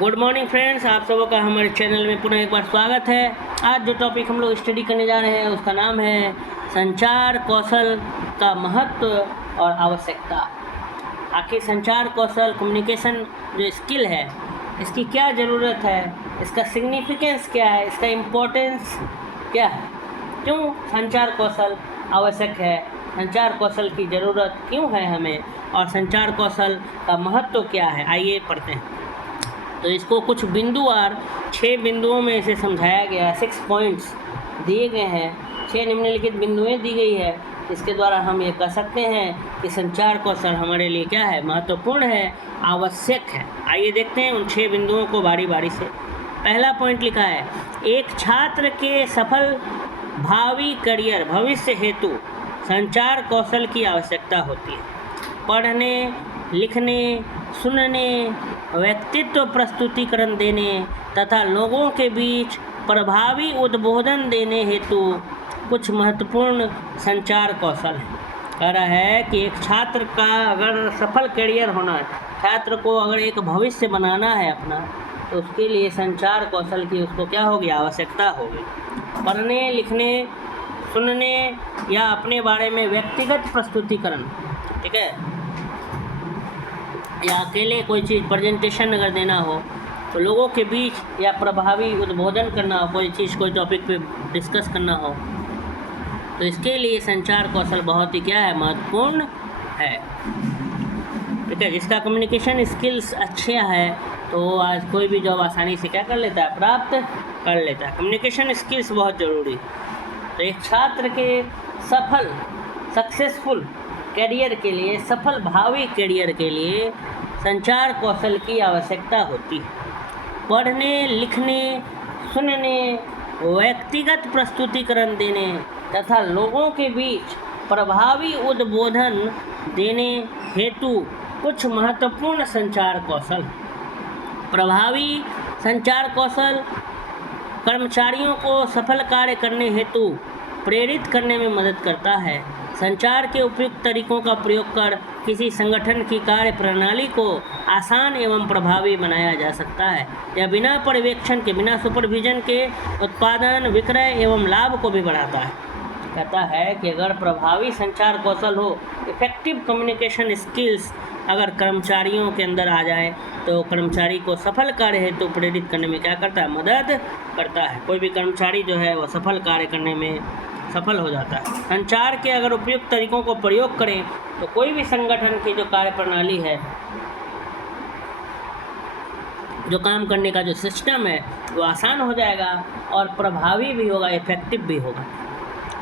Good morning friends, आप सबों का हमारे चैनल में पुनः एक बार स्वागत है। आज जो टॉपिक हम लोग स्टडी करने जा रहे हैं उसका नाम है संचार कौशल का महत्व और आवश्यकता। आखिर संचार कौशल कम्युनिकेशन जो स्किल है इसकी क्या ज़रूरत है, इसका सिग्निफिकेंस क्या है, इसका इम्पोर्टेंस क्या है, क्यों संचार कौशल आवश्यक है, संचार कौशल की ज़रूरत क्यों है हमें और संचार कौशल का महत्व क्या है। आइए पढ़ते हैं। तो इसको कुछ बिंदुवार 6 बिंदुओं में इसे समझाया गया है। 6 पॉइंट्स दिए गए हैं, 6 निम्नलिखित बिंदुएं दी गई है। इसके द्वारा हम ये कह सकते हैं कि संचार कौशल हमारे लिए क्या है, महत्वपूर्ण है, आवश्यक है। आइए देखते हैं उन 6 बिंदुओं को बारी बारी से। पहला पॉइंट लिखा है, एक छात्र के सफल भावी करियर भविष्य हेतु संचार कौशल की आवश्यकता होती है। पढ़ने, लिखने, सुनने, व्यक्तित्व प्रस्तुतिकरण देने तथा लोगों के बीच प्रभावी उद्बोधन देने हेतु कुछ महत्वपूर्ण संचार कौशल है। कह रहा है कि एक छात्र का अगर सफल करियर होना है, छात्र को अगर एक भविष्य बनाना है अपना, तो उसके लिए संचार कौशल की उसको क्या होगी, आवश्यकता होगी। पढ़ने, लिखने, सुनने या अपने बारे में व्यक्तिगत प्रस्तुतिकरण, ठीक है, या अकेले कोई चीज़ प्रेजेंटेशन अगर देना हो तो लोगों के बीच या प्रभावी उद्बोधन करना हो, कोई चीज़ कोई टॉपिक पे डिस्कस करना हो, तो इसके लिए संचार कौशल बहुत ही क्या है, महत्वपूर्ण है। ठीक है, जिसका कम्युनिकेशन स्किल्स अच्छे है तो वो आज कोई भी जॉब आसानी से क्या कर लेता है, प्राप्त कर लेता है। कम्युनिकेशन स्किल्स बहुत ज़रूरी। तो एक छात्र के सफल सक्सेसफुल करियर के लिए, सफल भावी करियर के लिए संचार कौशल की आवश्यकता होती है। पढ़ने, लिखने, सुनने, व्यक्तिगत प्रस्तुतिकरण देने तथा लोगों के बीच प्रभावी उद्बोधन देने हेतु कुछ महत्वपूर्ण संचार कौशल। प्रभावी संचार कौशल कर्मचारियों को सफल कार्य करने हेतु प्रेरित करने में मदद करता है। संचार के उपयुक्त तरीकों का प्रयोग कर किसी संगठन की कार्य प्रणाली को आसान एवं प्रभावी बनाया जा सकता है। यह बिना पर्यवेक्षण के, बिना सुपरविजन के उत्पादन, विक्रय एवं लाभ को भी बढ़ाता है। कहता है कि अगर प्रभावी संचार कौशल हो, इफेक्टिव कम्युनिकेशन स्किल्स अगर कर्मचारियों के अंदर आ जाए तो कर्मचारी को सफल कार्य हेतु प्रेरित करने में क्या करता है, मदद करता है। कोई भी कर्मचारी जो है वो सफल कार्य करने में सफल हो जाता है। संचार के अगर उपयुक्त तरीकों को प्रयोग करें तो कोई भी संगठन की जो कार्य प्रणाली है, जो काम करने का जो सिस्टम है, वो आसान हो जाएगा और प्रभावी भी होगा, इफेक्टिव भी होगा।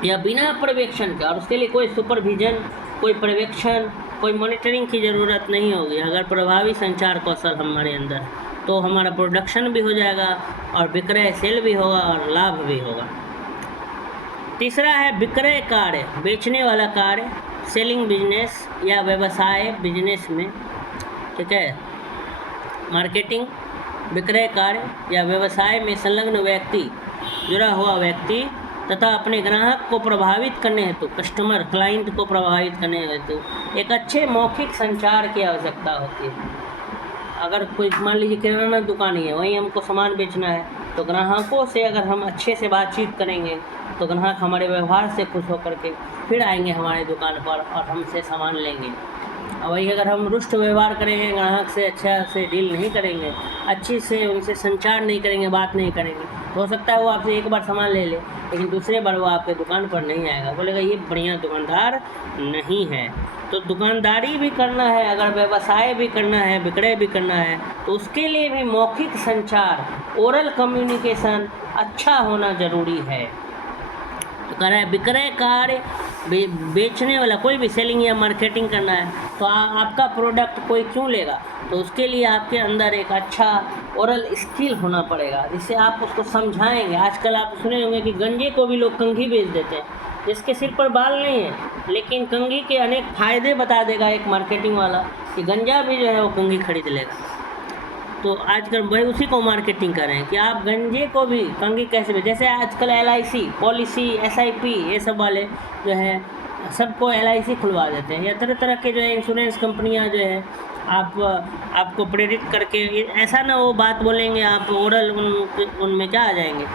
यह बिना पर्यवेक्षण के, और उसके लिए कोई सुपरविजन, कोई पर्यवेक्षण, कोई मॉनिटरिंग की ज़रूरत नहीं होगी। अगर प्रभावी संचार कौशल हमारे अंदर तो हमारा प्रोडक्शन भी हो जाएगा और विक्रय सेल भी होगा और लाभ भी होगा। तीसरा है विक्रय कार्य, बेचने वाला कार्य, सेलिंग बिजनेस या व्यवसाय बिजनेस में, ठीक है, मार्केटिंग, विक्रय कार्य या व्यवसाय में संलग्न व्यक्ति, जुड़ा हुआ व्यक्ति तथा अपने ग्राहक को प्रभावित करने हेतु, कस्टमर क्लाइंट को प्रभावित करने हेतु एक अच्छे मौखिक संचार की आवश्यकता होती है। अगर कोई मान लीजिए किराना दुकान ही है, वहीं हमको सामान बेचना है, तो ग्राहकों से अगर हम अच्छे से बातचीत करेंगे तो ग्राहक हमारे व्यवहार से खुश होकर के फिर आएंगे हमारे दुकान पर और हमसे सामान लेंगे। और वही अगर हम रुष्ट व्यवहार करेंगे, ग्राहक से अच्छा से डील नहीं करेंगे, अच्छी से उनसे संचार नहीं करेंगे, बात नहीं करेंगे, तो हो सकता है वो आपसे एक बार सामान ले ले, लेकिन दूसरे बार वो आपके दुकान पर नहीं आएगा, बोलेगा ये बढ़िया दुकानदार नहीं है। तो दुकानदारी भी करना है, अगर व्यवसाय भी करना है, विक्रय भी करना है, तो उसके लिए भी मौखिक संचार, ओरल कम्युनिकेशन अच्छा होना ज़रूरी है। तो कह रहा है विक्रय कार्य, बेचने वाला, कोई भी सेलिंग या मार्केटिंग करना है तो आपका प्रोडक्ट कोई क्यों लेगा, तो उसके लिए आपके अंदर एक अच्छा ओरल स्किल होना पड़ेगा, जिससे आप उसको समझाएंगे। आजकल आप सुने होंगे कि गंजे को भी लोग कंघी बेच देते हैं, जिसके सिर पर बाल नहीं है, लेकिन कंघी के अनेक फ़ायदे बता देगा एक मार्केटिंग वाला कि गंजा भी जो है वो कंघी खरीद लेगा। तो आजकल वही उसी को मार्केटिंग कर रहे हैं कि आप गंजे को भी कंघी कैसे भी, जैसे आजकल LIC पॉलिसी, SIP ये सब वाले जो है सबको LIC खुलवा देते हैं, या तरह तरह के जो है इंश्योरेंस कंपनियां जो है आपको प्रेरित करके, ऐसा ना वो बात बोलेंगे आप ओरल उनमें क्या आ जाएंगे,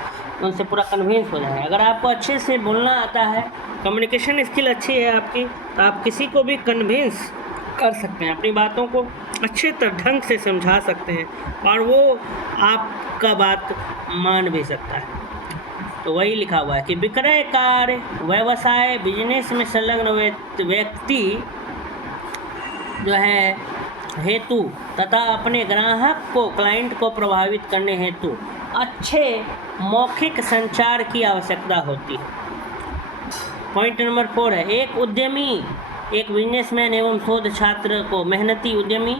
उनसे पूरा कन्विंस हो जाएगा। अगर आपको अच्छे से बोलना आता है, कम्युनिकेशन स्किल अच्छी है आपकी, तो आप किसी को भी कन्विंस कर सकते हैं, अपनी बातों को अच्छे ढंग से समझा सकते हैं और वो आपका बात मान भी सकता है। तो वही लिखा हुआ है कि विक्रय कार्य, व्यवसाय, बिजनेस में संलग्न व्यक्ति जो है हेतु तथा अपने ग्राहक को, क्लाइंट को प्रभावित करने हेतु अच्छे मौखिक संचार की आवश्यकता होती है। पॉइंट नंबर 4 है, एक उद्यमी, एक बिजनेसमैन एवं शोध छात्र को, मेहनती उद्यमी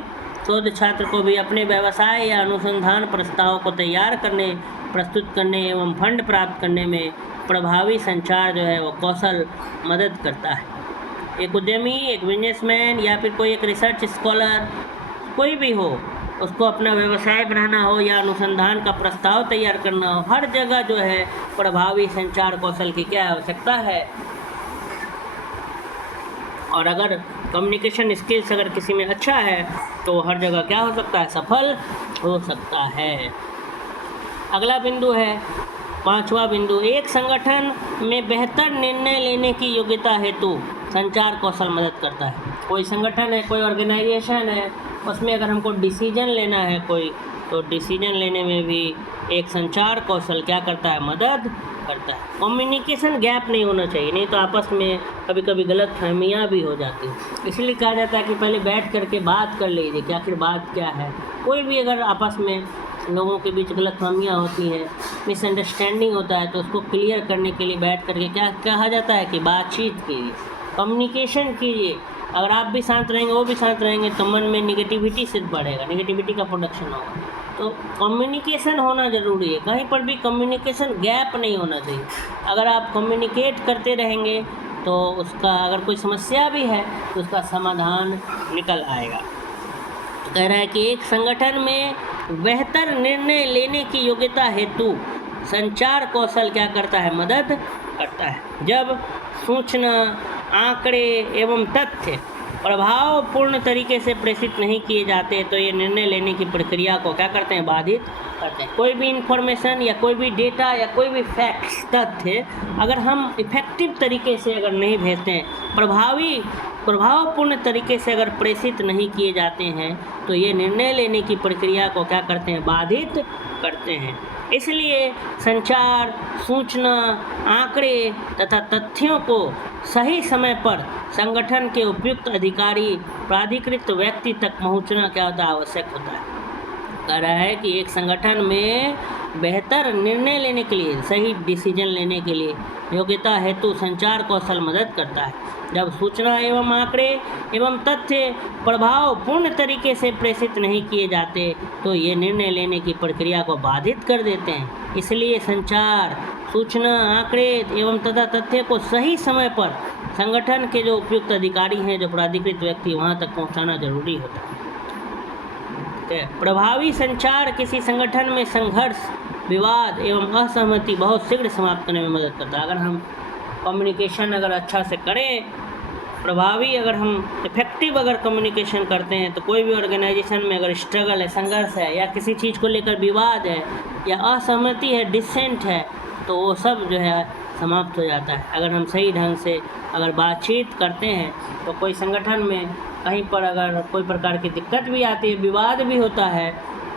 शोध छात्र को भी अपने व्यवसाय या अनुसंधान प्रस्ताव को तैयार करने, प्रस्तुत करने एवं फंड प्राप्त करने में प्रभावी संचार जो है वो कौशल मदद करता है। एक उद्यमी, एक बिजनेसमैन या फिर कोई एक रिसर्च स्कॉलर, कोई भी हो, उसको अपना व्यवसाय बनाना हो या अनुसंधान का प्रस्ताव तैयार करना हो, हर जगह जो है प्रभावी संचार कौशल की क्या आवश्यकता है। और अगर कम्युनिकेशन स्किल्स अगर किसी में अच्छा है तो हर जगह क्या हो सकता है, सफल हो सकता है। अगला बिंदु है 5वां बिंदु, एक संगठन में बेहतर निर्णय लेने की योग्यता हेतु संचार कौशल मदद करता है। कोई संगठन है, कोई ऑर्गेनाइजेशन है, उसमें अगर हमको डिसीजन लेना है कोई, तो डिसीजन लेने में भी एक संचार कौशल क्या करता है, मदद करता है। कम्युनिकेशन गैप नहीं होना चाहिए, नहीं तो आपस में कभी कभी गलत फहमियाँ भी हो जाती हैं। इसलिए कहा जाता है कि पहले बैठ करके बात कर लीजिए कि आखिर बात क्या है। कोई भी अगर आपस में लोगों के बीच गलत फहमियाँ होती हैं, मिसअंडरस्टैंडिंग होता है, तो उसको क्लियर करने के लिए बैठ करके क्या कहा जाता है कि बातचीत कीजिए, कम्युनिकेशन कीजिए। अगर आप भी शांत रहेंगे, वो भी शांत रहेंगे, तो मन में निगेटिविटी सिर्फ बढ़ेगा, निगेटिविटी का प्रोडक्शन होगा। तो कम्युनिकेशन होना ज़रूरी है, कहीं पर भी कम्युनिकेशन गैप नहीं होना चाहिए। अगर आप कम्युनिकेट करते रहेंगे तो उसका, अगर कोई समस्या भी है तो उसका समाधान निकल आएगा। कह रहा है कि एक संगठन में बेहतर निर्णय लेने की योग्यता हेतु संचार कौशल क्या करता है, मदद करता है। जब सूचना, आंकड़े एवं तथ्य प्रभावपूर्ण तरीके से प्रेषित नहीं किए जाते तो ये निर्णय लेने की प्रक्रिया को क्या करते हैं, बाधित करते हैं। कोई भी इंफॉर्मेशन या कोई भी डेटा या कोई भी फैक्ट्स, तथ्य अगर हम इफेक्टिव तरीके से अगर नहीं भेजते हैं, प्रभावपूर्ण तरीके से अगर प्रेषित नहीं किए जाते हैं, तो ये निर्णय लेने की प्रक्रिया को क्या करते हैं, बाधित करते हैं। इसलिए संचार, सूचना, आंकड़े तथा तथ्यों को सही समय पर संगठन के उपयुक्त अधिकारी, प्राधिकृत व्यक्ति तक पहुंचना क्या होता है, आवश्यक होता है। कह रहा है कि एक संगठन में बेहतर निर्णय लेने के लिए, सही डिसीजन लेने के लिए योग्यता हेतु संचार कौशल मदद करता है। जब सूचना एवं आंकड़े एवं तथ्य प्रभावपूर्ण तरीके से प्रेषित नहीं किए जाते तो ये निर्णय लेने की प्रक्रिया को बाधित कर देते हैं। इसलिए संचार, सूचना, आंकड़े एवं तथा तथ्य को सही समय पर संगठन के जो उपयुक्त अधिकारी हैं, जो प्राधिकृत व्यक्ति, वहाँ तक पहुँचाना जरूरी होता है। प्रभावी संचार किसी संगठन में संघर्ष, विवाद एवं असहमति बहुत शीघ्र समाप्त करने में मदद करता है। अगर हम कम्युनिकेशन अगर अच्छा से करें, प्रभावी, अगर हम इफेक्टिव अगर कम्युनिकेशन करते हैं, तो कोई भी ऑर्गेनाइजेशन में अगर स्ट्रगल है, संघर्ष है, या किसी चीज़ को लेकर विवाद है या असहमति है, डिसेंट है, तो वो सब जो है समाप्त हो जाता है। अगर हम सही ढंग से अगर बातचीत करते हैं, तो कोई संगठन में कहीं पर अगर कोई प्रकार की दिक्कत भी आती है, विवाद भी होता है,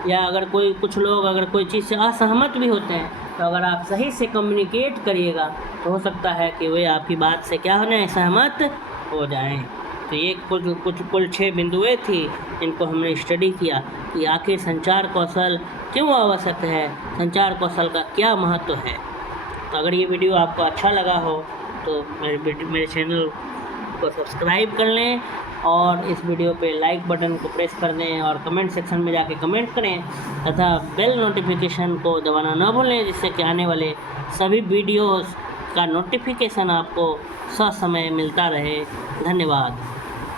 या अगर कुछ लोग अगर कोई चीज़ से असहमत भी होते हैं, तो अगर आप सही से कम्युनिकेट करिएगा तो हो सकता है कि वे आपकी बात से क्या हो जाए, सहमत हो जाएं। तो ये कुल 6 बिंदुएं थी जिनको हमने स्टडी किया कि आखिर संचार कौशल क्यों आवश्यक है, संचार कौशल का क्या महत्व है। तो अगर ये वीडियो आपको अच्छा लगा हो तो मेरे चैनल को सब्सक्राइब कर लें और इस वीडियो पे लाइक बटन को प्रेस कर दें और कमेंट सेक्शन में जाके कमेंट करें तथा बेल नोटिफिकेशन को दबाना न भूलें, जिससे कि आने वाले सभी वीडियोस का नोटिफिकेशन आपको ससमय मिलता रहे। धन्यवाद।